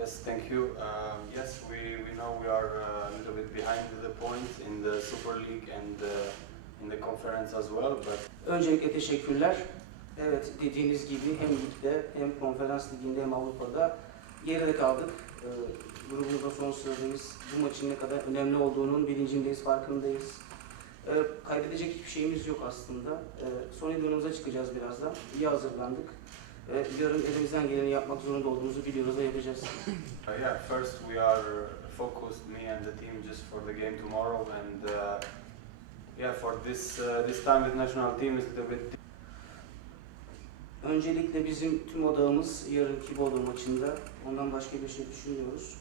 Yes, thank you. Um, yes, we, we know we are uh, a little bit behind the point in the Super League and uh, in the conference as well, but Öncelikle teşekkürler. Evet dediğiniz gibi hem ligde hem konferans liginde hem Avrupa'da geride kaldık. Ee, grubumuzda son sıradayız. Bu maçın ne kadar önemli olduğunun bilincindeyiz, farkındayız. Ee, kaybedecek hiçbir şeyimiz yok aslında. Ee, son idmanımıza çıkacağız birazdan. İyi hazırlandık. Ee, yarın elimizden geleni yapmak zorunda olduğumuzu biliyoruz ve yapacağız. uh, yeah, first we are focused, me and the team, just for the game tomorrow, and uh, yeah, for this uh, this time with national team is a little bit Öncelikle bizim tüm odağımız yarınki Bolu maçında. Ondan başka bir şey düşünmüyoruz.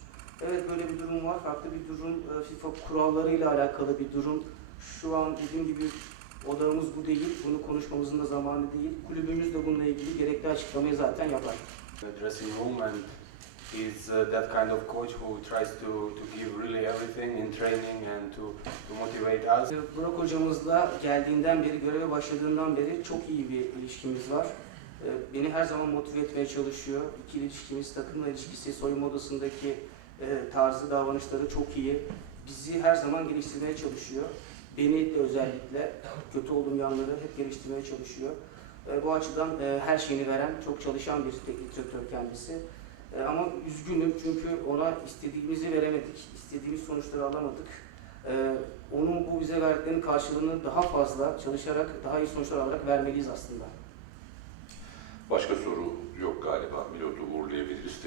Evet böyle bir durum var. Farklı bir durum. e, FIFA kurallarıyla alakalı bir durum. Şu an dediğim gibi odağımız bu değil. Bunu konuşmamızın da zamanı değil. Kulübümüz de bununla ilgili gerekli açıklamayı zaten yapar. the dressing room, and he's uh, that kind of coach who tries to, to give really everything in training and to, to motivate us. E, Burak hocamızla geldiğinden beri, göreve başladığından beri çok iyi bir ilişkimiz var. E, Beni her zaman motive etmeye çalışıyor. İkili ilişkimiz, takımla ilişkisi, soyunma odasındaki e, tarzı, davranışları çok iyi. Bizi her zaman geliştirmeye çalışıyor. Beni özellikle kötü olduğum yanları hep geliştirmeye çalışıyor. E, Bu açıdan e, her şeyini veren, çok çalışan bir direktör kendisi. E, Ama üzgünüm çünkü ona istediğimizi veremedik, istediğimiz sonuçları alamadık. Ee, onun bu bize verdiklerinin karşılığını daha fazla çalışarak, daha iyi sonuçlar alarak vermeliyiz aslında. Başka soru yok galiba. Pilotu uğurlayabiliriz.